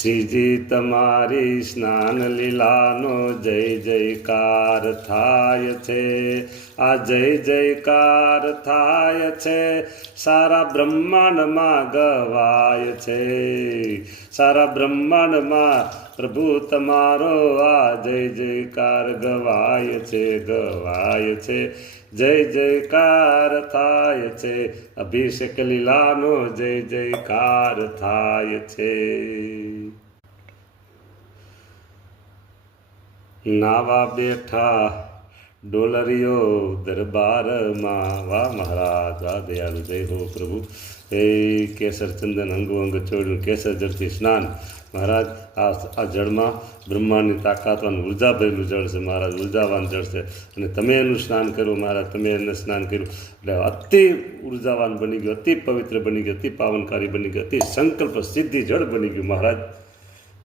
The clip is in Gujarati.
શ્રીજી તમારી સ્નાન લીલાનો જય જયકાર થાય છે, આ જય જયકાર થાય છે, સારા બ્રહ્માંડમાં ગવાય છે, સારા બ્રહ્માંડમાં પ્રભુ તમારો આ જય જયકાર ગવાય છે, ગવાય છે, જય જયકાર થાય છે, અભિષેક લીલાનો જય જયકાર થાય છે. નાવા બેઠા ડોલરીઓ દરબારમાં, વાહ મહારાજ, વાહ દયાળુ, જય હો પ્રભુ. એ કેસર ચંદન અંગો અંગ ચોડ્યું કેસર જળથી સ્નાન. મહારાજ આ જળમાં બ્રહ્માંડની તાકાતવાન ઉર્જા ભરેલું જળ છે મહારાજ, ઉર્જાવાન જળ છે. અને તમે એનું સ્નાન કર્યું મહારાજ, તમે એને સ્નાન કર્યું એટલે અતિ ઉર્જાવાન બની ગયું, અતિ પવિત્ર બની ગયું, અતિ પાવનકારી બની ગયું, અતિ સંકલ્પ સિદ્ધિ જળ બની ગયું મહારાજ.